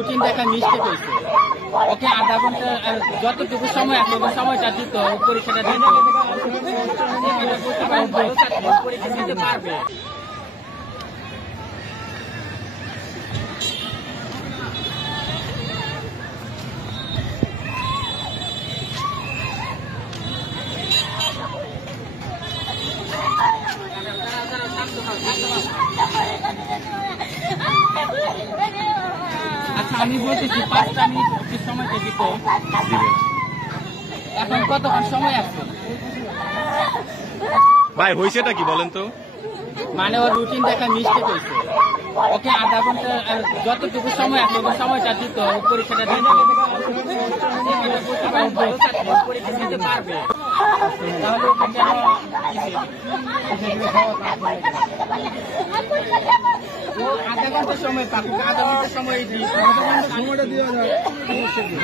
Routine দেখা mistake হয়েছে। ওকে আধা ঘন্টা যতটুকু সময় আছে সময়টা দিত পরীক্ষাটা দিত পরীক্ষা দিতে পারবে। আচ্ছা আমি বলতেছি 5টা মিনিট সময়টা দিতে এখন কতক্ষণ সময় আছে ভাই? হয়েছেটা কি বলেন তো? মানে ওর রুটিন দেখা মিস্টেক হয়েছে। ওকে আধা ঘন্টা যতটুকু সময় আছে সময়টা দিত পরীক্ষাটা দিত পরীক্ষা দিতে পারবে। তাহলে ওকে কেন আধা ঘন্টা সময় পাবো? আধা ঘন্টা সময় দিই, সময়টা দিয়ে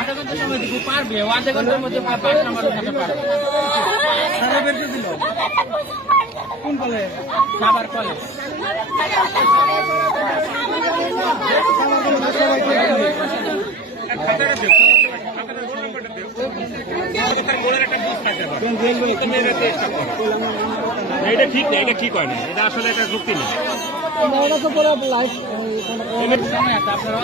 আধা ঘন্টা সময় দিতে পারবে। ও আধা ঘন্টার মধ্যে 5 নাম্বার উঠাতে পারবে। কোন কলেজ? সাভার কলেজ। এটা ঠিক না, এটা ঠিক হয় না, এটা আসলে এটা যুক্তি নেই। সময় আছে আপনারা